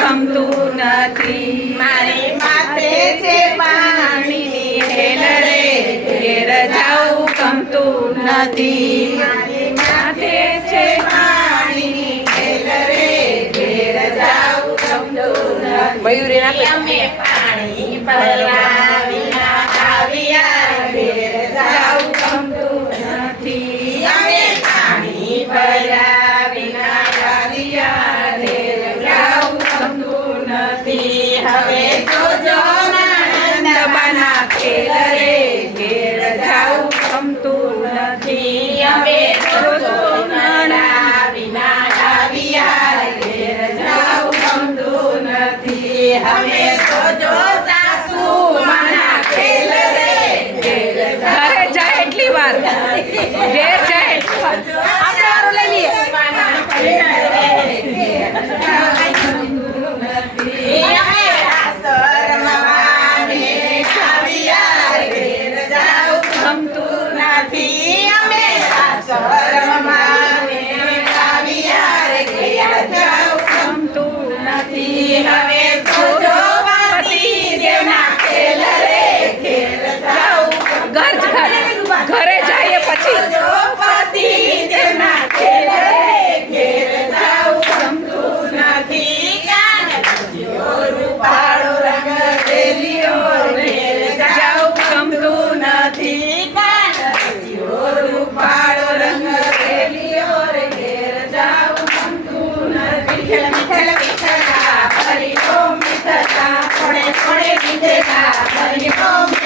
ગમતું નથી મારી માથે છે પાણી હેલ રે ઘેર જાવું ગમતું નથી મારી માથે છે પાણી હેલ રે ઘેર જાવું ગમતું નથી અમે પાણી ભરવા વિના આવ્યા ઘેર જાવું ગમતું નથી અમે પાણી ભર્યા વિના આવ્યા ઘેર જાવું ગમતું નથી હવે જોજો નણંદ બના ખેલ રે ઘેર જાવું ગમતું નથી અમે જોજો નણા વિના આવ્યા ઘેર જાવું ગમતું નથી હવે જોજો સાસુ મના ખેલ રે ઘેર ઘરે જાય એટલી વાર ઘેર જાય એટલી વાર આપણે આરો લઈ લઈએ હવે જોજો પતિ દેવના ખેલ રે ખેલ જાઉં ઘરે જઈએ પછી પતિ દેવના ખેલ રે ખેલ જાઉં ગમતું નથી રૂપાળો રંગ રેલિયો ખેલ જાઉં ગમતું નથી રૂપાળો રંગ રેલિયો ઘેર જાઉં ગમતું નથી થોડે થોડે દીધેલા હરિ ઓમ